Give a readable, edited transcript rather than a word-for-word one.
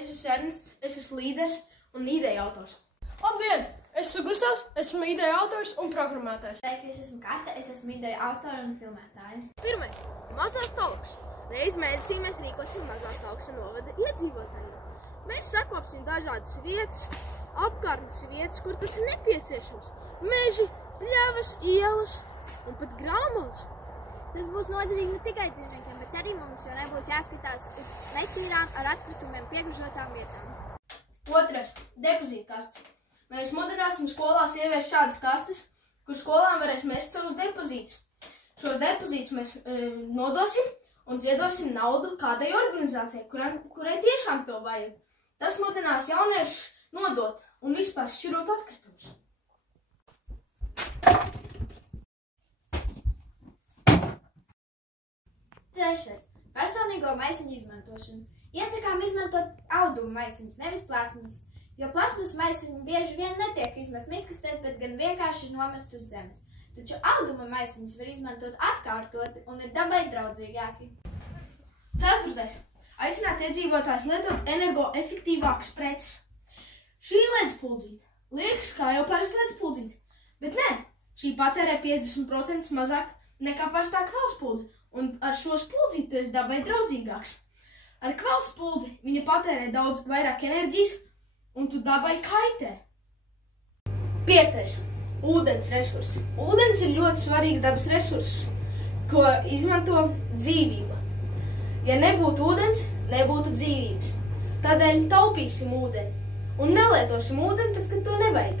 Es esmu Ernests, es esmu līderis un ideja autors. Labdien! Es esmu Gustavs, esmu ideja autors un programmētājs. Sveiki, es esmu Karta, es esmu ideja autora un filmētāja. Pirmais – Mazās Talkas. Reiz mēnesī mēs rīkosim Mazās Talkas novada iedzīvotājiem. Mēs sakopsim dažādas vietas, apkārtnes vietas, kur tas ir nepieciešams. Meži, pļavas, ielas un pat grāmatas. Tas būs noderīgi ne tikai dzīvniekiem, bet arī mums, jo nebūs jāskatās uz netīrām ar atkritumiem piegružotām vietām. Otrais – depozītkastes. Mēs mudināsim skolās ieviest šādas kastes, kur skolām varēs mest savus depozītus. Šos depozītus mēs nodosim un ziedosim naudu kādai organizācijai, kurai tiešām to vajag. Tas mudinās jauniešus nodot un vispār šķirot atkritumus. Trešais – personīgo maisiņu izmantošana. Iesakām izmantot auduma maisiņus, nevis plasmas, jo plasmas maisiņi bieži vien netiek izmest miskastēs, bet gan vienkārši nomest uz zemes. Taču auduma maisiņus var izmantot atkārtoti un ir dabai draudzīgāki. Ceturtais – aicināt iedzīvotājus lietot energoefektīvākas preces. Šī ledspuldzīte liekas kā jau parasti ledspuldzīte, bet nē, šī patērē 50% mazāk nekā parastā kvēlspuldze, un ar šo spuldzīti tu esi dabai draudzīgāks. Ar kvēlspuldzi viņa patērē daudz vairāk enerģijas, un tu dabai kaitē. Piektais – ūdens resurss. Ūdens ir ļoti svarīgs dabas resurss, ko izmanto dzīvība. Ja nebūtu ūdens, nebūtu dzīvības. Tādēļ taupīsim ūdeni un nelietosim ūdeni tad, kad to nevajag.